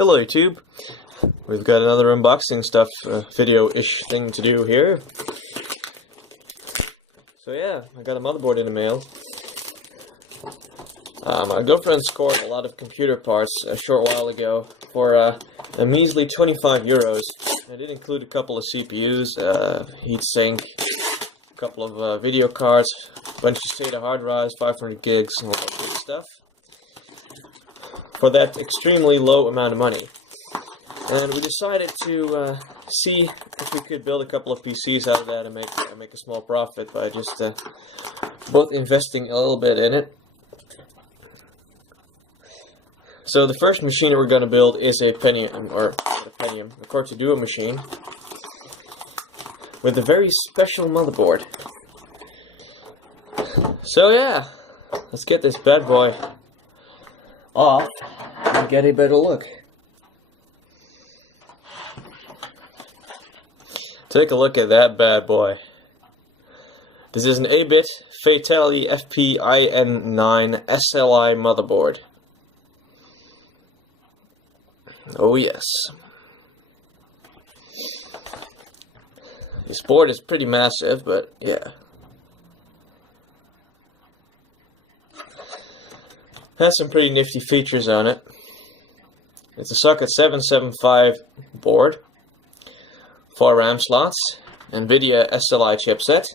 Hello YouTube. We've got another unboxing stuff video-ish thing to do here. So yeah, I got a motherboard in the mail. My girlfriend scored a lot of computer parts a short while ago for a measly 25 euros. I did include a couple of CPUs, heatsink, a couple of video cards, a bunch of SATA hard drives, 500 gigs, and all that good stuff. For that extremely low amount of money. And we decided to see if we could build a couple of PCs out of that and make a small profit by just both investing a little bit in it. So the first machine that we're going to build is a Core to Duo machine with a very special motherboard. So yeah, let's get this bad boy off and get a better look. Take a look at that bad boy. This is an ABIT Fatality FP-IN9 SLI motherboard. Oh yes. This board is pretty massive, but yeah. Has some pretty nifty features on it. It's a socket 775 board, 4 RAM slots, NVIDIA SLI chipset.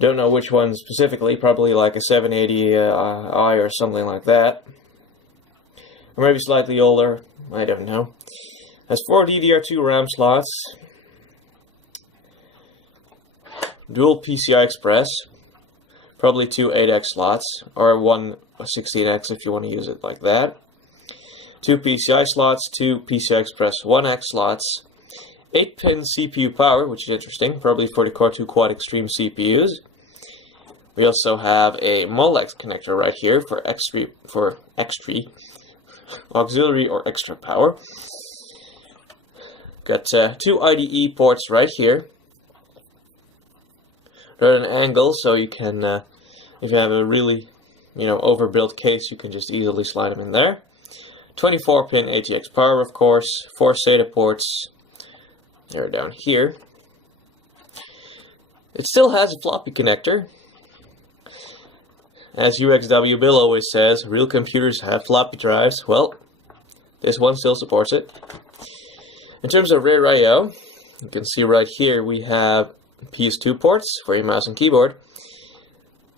Don't know which one specifically, probably like a 780i or something like that. Or maybe slightly older, I don't know. Has 4 DDR2 RAM slots, dual PCI Express, probably 2 8x slots, or 1 16x if you want to use it like that. 2 PCI slots, 2 PCI Express 1x slots, 8-pin CPU power, which is interesting, probably for the Core 2 Quad Extreme CPUs. We also have a Molex connector right here for extra auxiliary or extra power. Got 2 IDE ports right here. They're at an angle, so you can, if you have a really overbuilt case, you can just easily slide them in there. 24-pin ATX power, of course, 4 SATA ports. They're down here. It still has a floppy connector. As UXW Bill always says, real computers have floppy drives. Well, this one still supports it. In terms of rear I/O, you can see right here we have PS2 ports for your mouse and keyboard.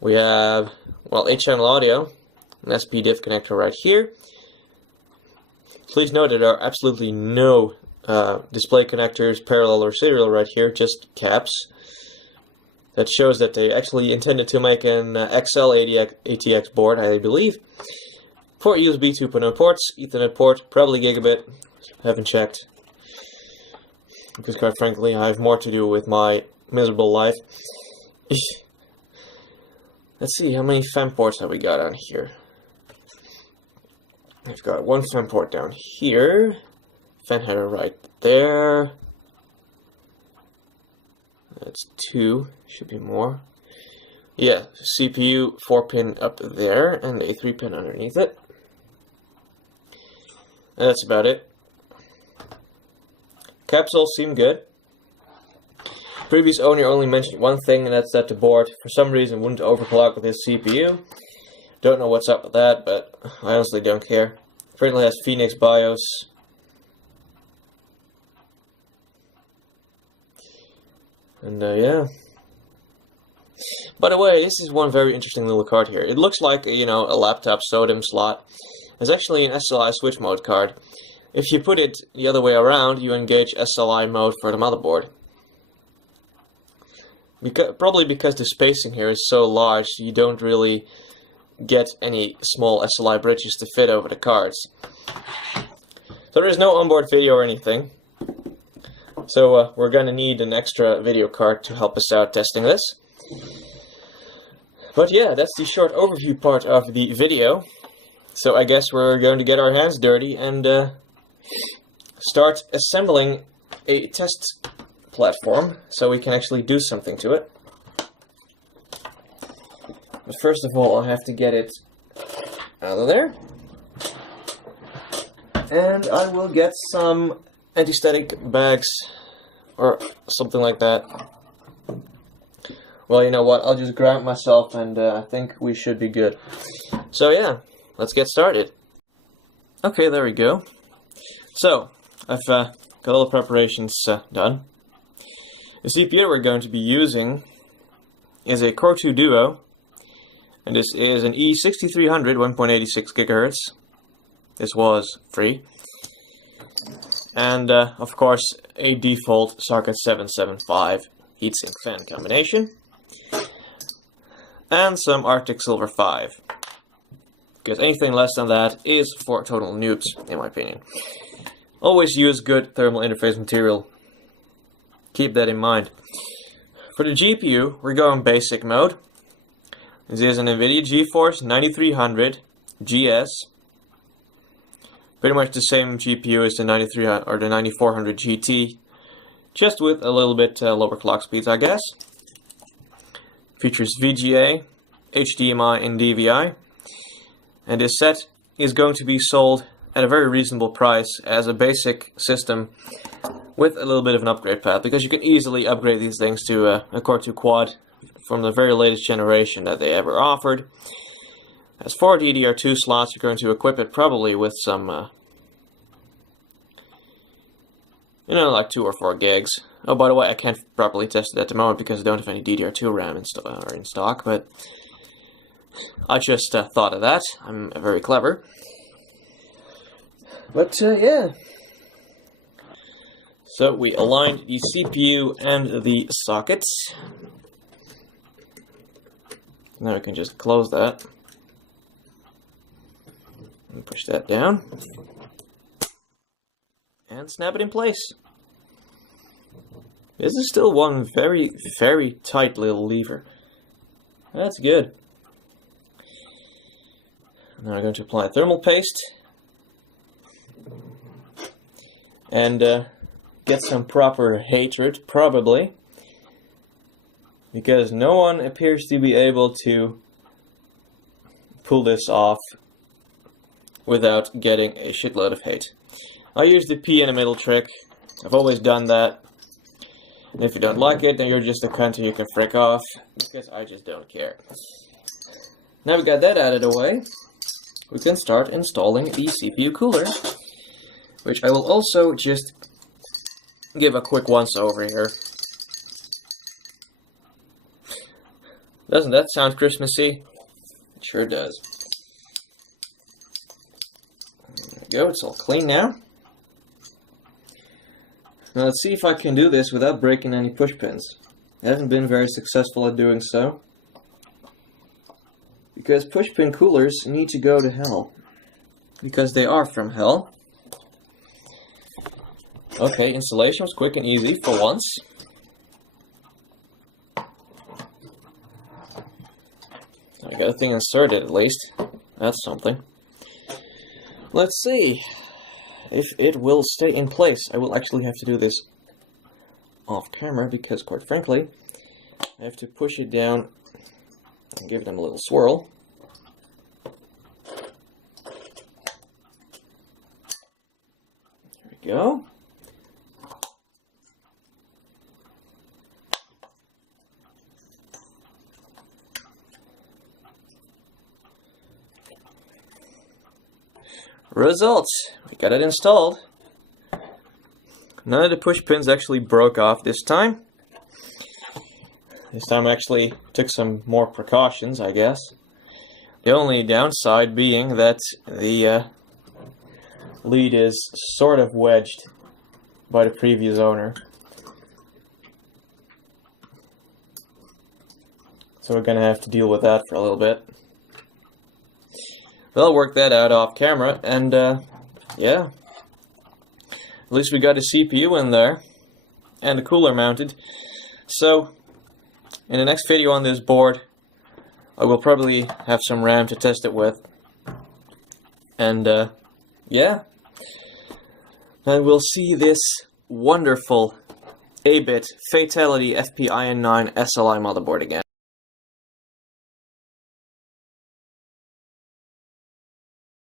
We have, well, 8-channel audio, an SPDIF connector right here. Please note that there are absolutely no display connectors, parallel or serial right here, just caps. That shows that they actually intended to make an XL ATX board, I believe. 4 USB 2.0 ports, Ethernet port, probably gigabit, haven't checked. Because quite frankly, I have more to do with my miserable life. Let's see, how many fan ports have we got on here? We've got 1 fan port down here, fan header right there. That's 2, should be more. Yeah, CPU 4-pin up there and a 3-pin underneath it. And that's about it. Caps all seem good. Previous owner only mentioned one thing, and that's that the board, for some reason, wouldn't overclock with his CPU. Don't know what's up with that, but I honestly don't care. Apparently has Phoenix BIOS. And yeah. By the way, this is one very interesting little card here. It looks like a laptop SODIMM slot. It's actually an SLI switch mode card. If you put it the other way around, you engage SLI mode for the motherboard. Probably because the spacing here is so large, you don't really get any small SLI bridges to fit over the cards. So there is no onboard video or anything. So we're going to need an extra video card to help us out testing this. But yeah, that's the short overview part of the video. So I guess we're going to get our hands dirty and start assembling a test platform so we can actually do something to it. But first of all, I have to get it out of there. And I will get some anti-static bags or something like that. Well, you know what, I'll just grab myself and I think we should be good. So yeah, let's get started. Okay, there we go. So, I've got all the preparations done. The CPU we're going to be using is a Core 2 Duo, and this is an E6300 1.86 GHz. This was free. And, of course, a default socket 775 heatsink fan combination. And some Arctic Silver 5. Because anything less than that is for total noobs, in my opinion. Always use good thermal interface material. Keep that in mind. For the GPU, we're going basic mode. This is an NVIDIA GeForce 9300 GS. Pretty much the same GPU as the 9300 or the 9400 GT, just with a little bit lower clock speeds, I guess. Features VGA, HDMI, and DVI. And this set is going to be sold at a very reasonable price as a basic system with a little bit of an upgrade path, because you can easily upgrade these things to a Core 2 Quad from the very latest generation that they ever offered. It has 4 DDR2 slots. You're going to equip it probably with some, you know, like 2 or 4 gigs. Oh, by the way, I can't properly test it at the moment because I don't have any DDR2 RAM in stock, but I just thought of that. I'm very clever. But, yeah. So, we aligned the CPU and the sockets. Now we can just close that. And push that down. And snap it in place. This is still one very, very tight little lever. That's good. Now I'm going to apply thermal paste. And get some proper hatred, probably. Because no one appears to be able to pull this off without getting a shitload of hate. I use the P in the middle trick. I've always done that. And if you don't like it, then you're just a cunt and you can frick off. Because I just don't care. Now we got that out of the way, we can start installing the CPU cooler. Which I will also just give a quick once over here. Doesn't that sound Christmassy? It sure does. There we go, it's all clean now. Now let's see if I can do this without breaking any push pins. I haven't been very successful at doing so. Because push pin coolers need to go to hell. Because they are from hell. Okay, installation was quick and easy for once. I got a thing inserted at least. That's something. Let's see if it will stay in place. I will actually have to do this off camera because, quite frankly, I have to push it down and give them a little swirl. There we go. Results! We got it installed. None of the push pins actually broke off this time. This time I actually took some more precautions, I guess. The only downside being that the lead is sort of wedged by the previous owner. So we're gonna have to deal with that for a little bit. But I'll work that out off camera, and yeah. At least we got a CPU in there, and the cooler mounted. So, in the next video on this board, I will probably have some RAM to test it with. And yeah. And we'll see this wonderful ABIT Fatality FP-IN9 SLI motherboard again.